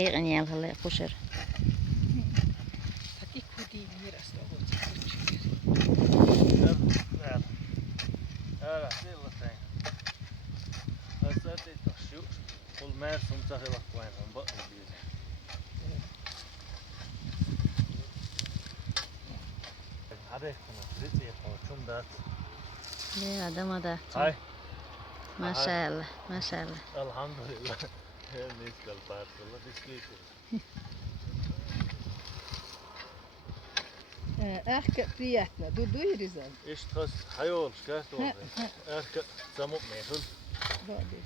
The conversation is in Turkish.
Eigen jävla kusher. Hadi kudi mirasta olacak. Älä sellaisen. Tässä ei tassu. Ol mer som tahilla kuin on battu. Hadehtuna ritsi på chundat. Ja, dama da. Hai. Mashallah, mashallah. Alhamdulillah. Niskal pääsellä diskiikin. Ehkä prijetna, du irizan. Ist has hayol skast oldu. Erke samut mehul. Hadi.